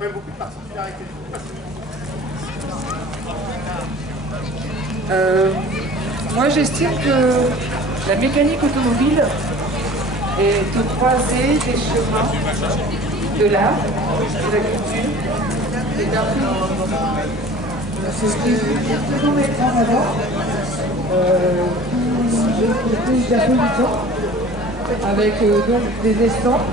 quand même beaucoup de particularités. Moi j'estime que la mécanique automobile est au croisé des chemins de l'art, de la culture et de l'art. C'est ce que je vais mettre en avant tout un peu du temps avec donc des estampes.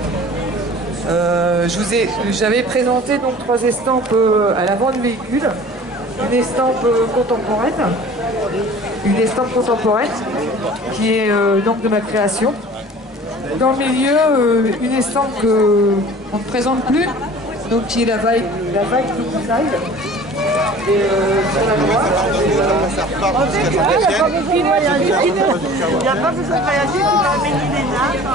J'avais présenté donc 3 estampes à l'avant du véhicule. Une estampe contemporaine, qui est donc de ma création. Dans le milieu, une estampe qu'on ne présente plus, donc qui est la vague du design. Et sur la droite, il n'y a pas besoin de voyager, tu vas amener les nappes.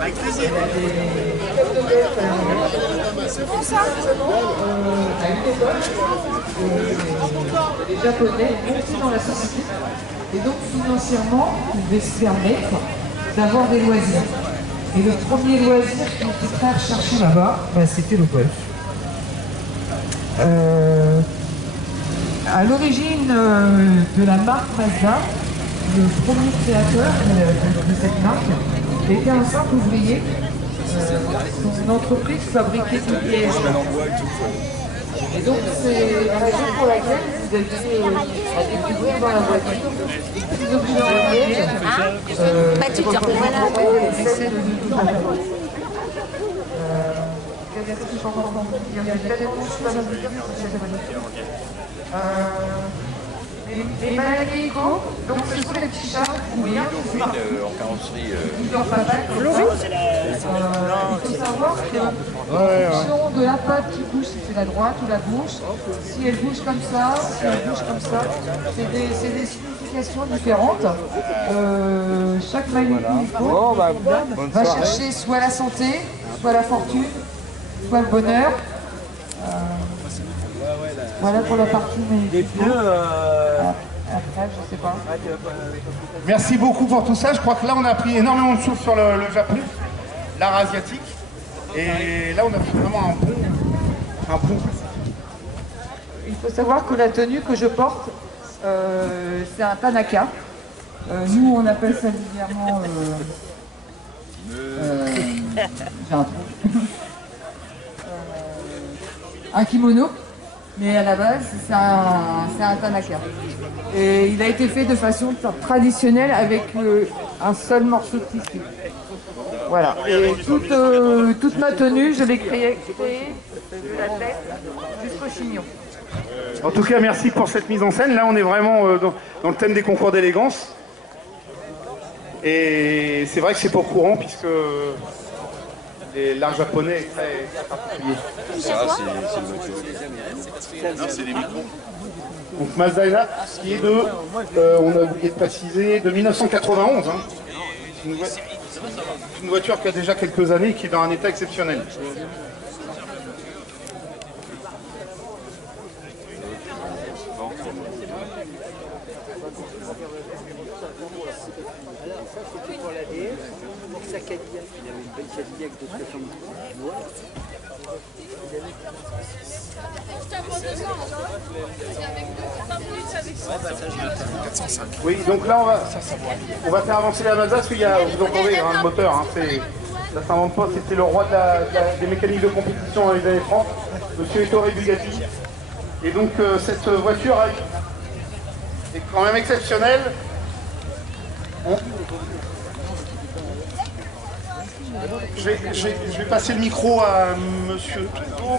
Avec plaisir. C'est ça. À une époque, les Japonais montaient dans la société et donc financièrement ils devaient se permettre d'avoir des loisirs. Et le premier loisir qui était très recherché là-bas, c'était le golf. À l'origine de la marque Mazda, le premier créateur de cette marque était un simple ouvrier. Son entreprise fabriquait des pièces. Et donc c'est la raison pour laquelle vous avez à découvrir dans la voiture des objets en pièces. Tu te revois là. Les maladies éco, donc ce sont les petits chats courir. En carrosserie. Il faut savoir qu'en fonction de la patte qui bouge, si c'est la droite ou la gauche, si elle bouge comme ça, si elle bouge comme ça, c'est des significations différentes. Chaque maladie éco va chercher soit la santé, soit la fortune, soit le bonheur. Voilà pour la partie maladie éco. Après, je sais pas. Merci beaucoup pour tout ça. Je crois que là, on a pris énormément de choses sur le Japon, l'art asiatique. Et là, on a fait vraiment un pont. Il faut savoir que la tenue que je porte, c'est un tanaka. Nous, on appelle ça vulgairement... j'ai un trou. Un kimono. Mais à la base, c'est un tanaka. Et il a été fait de façon traditionnelle avec un seul morceau de tissu. Voilà. Et toute ma tenue, je l'ai créée de la tête jusqu'au chignon. En tout cas, merci pour cette mise en scène. Là, on est vraiment dans le thème des concours d'élégance. Et c'est vrai que c'est pas au courant puisque l'art japonais est très particulier. Ça, c'est le voiture. Non, c'est des micros. Donc Mazda qui est de, on a oublié de préciser, de 1991. Hein. C'est une voiture qui a déjà quelques années et qui est dans un état exceptionnel. Oui, donc là on va faire avancer la Mazda parce qu'il y a, vous entendez, le moteur, hein, ça s'invente pas, c'était le roi des mécaniques de compétition dans les années 30, Monsieur Ettore Bugatti. Et donc cette voiture est quand même exceptionnelle. Je vais passer le micro à Monsieur Toutou,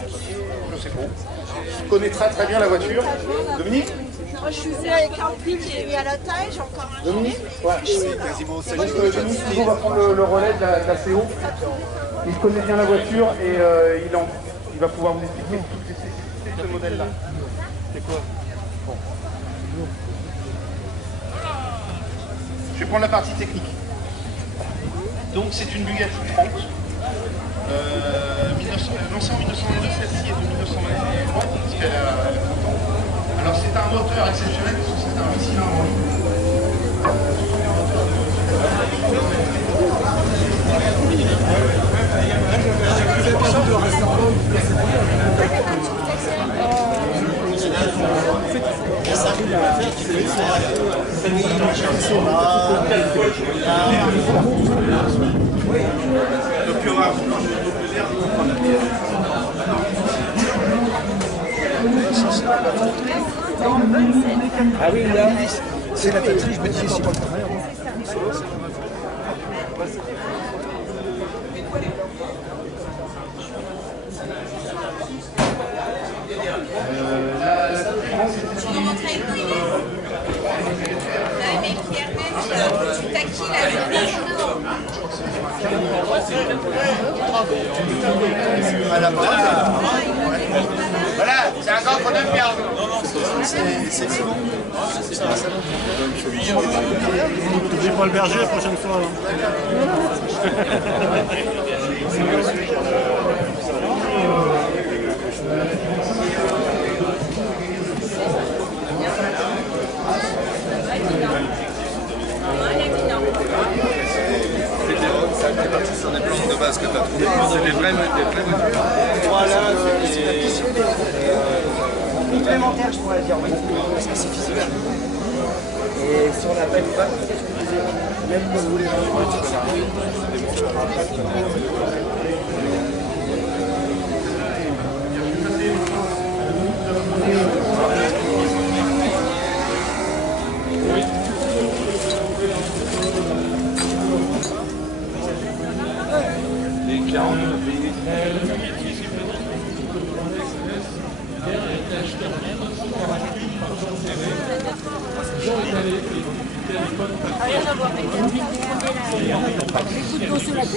je sais pas, qui connaît très bien la voiture. Dominique? Moi, je suis venue avec un prix qui est mis à la taille, j'ai encore un Dominique? Ouais. Dominique Toutou va prendre le relais de la CO. Il connaît bien la voiture et il va pouvoir vous expliquer toutes les spécificités de ce modèle-là. C'est quoi? Bon. Je vais prendre la partie technique. Donc c'est une Bugatti 30, lancée en 1922, celle-ci est de 1923, parce qu'elle a 30 ans. Alors c'est un moteur exceptionnel, parce que c'est un 8 cylindres en ligne. Ce sont des moteurs de Ah oui, là, c'est la tâterie, je me disais, c'est pas le travail. Voilà, c'est un gant qu'on aime bien. C'est bon. N'oubliez pas le berger la prochaine fois. Sur des plantes de base que tu as trouvées, c'est des vrais Voilà, c'est complémentaire, je pourrais dire, oui, spécifique. Et sur la belle vague, même que vous voulez les 49 Rien à voir avec les coups de dos sur la tête.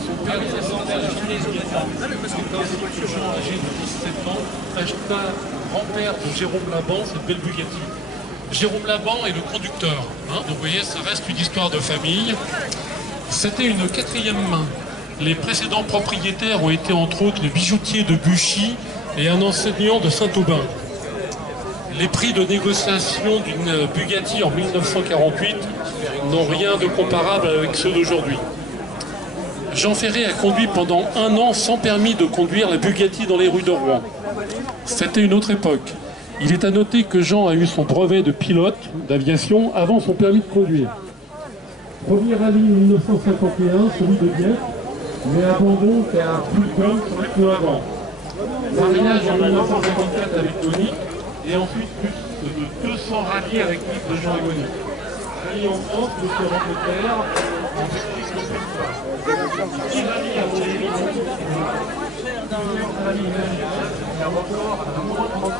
Son père est parce que quand Jean, âgé de 17 ans, acheta le grand-père de Jérôme Laban cette belle Bugatti. Jérôme Laban est le conducteur. Donc vous voyez, ça reste une histoire de famille. C'était une quatrième main. Les précédents propriétaires ont été entre autres le bijoutier de Buchy et un enseignant de Saint-Aubin. Les prix de négociation d'une Bugatti en 1948 n'ont rien de comparable avec ceux d'aujourd'hui. Jean Ferré a conduit pendant 1 an sans permis de conduire la Bugatti dans les rues de Rouen. C'était une autre époque. Il est à noter que Jean a eu son brevet de pilote d'aviation avant son permis de conduire. Premier rallye 1951, celui de Dieppe, mais abandon car plus con peu avant. Mariage en 1954 avec Tony, et ensuite plus de 200 rallyes avec l'équipe de Jean Egoni. Rallye en France, monsieur en Angleterre, en cyclisme spectacle. 10 rallyes à Roger, rallye national, et un record à moins 30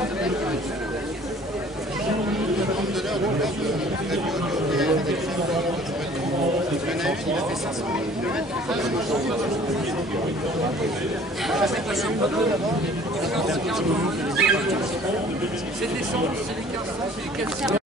c'est des 1500, c'est des 1500.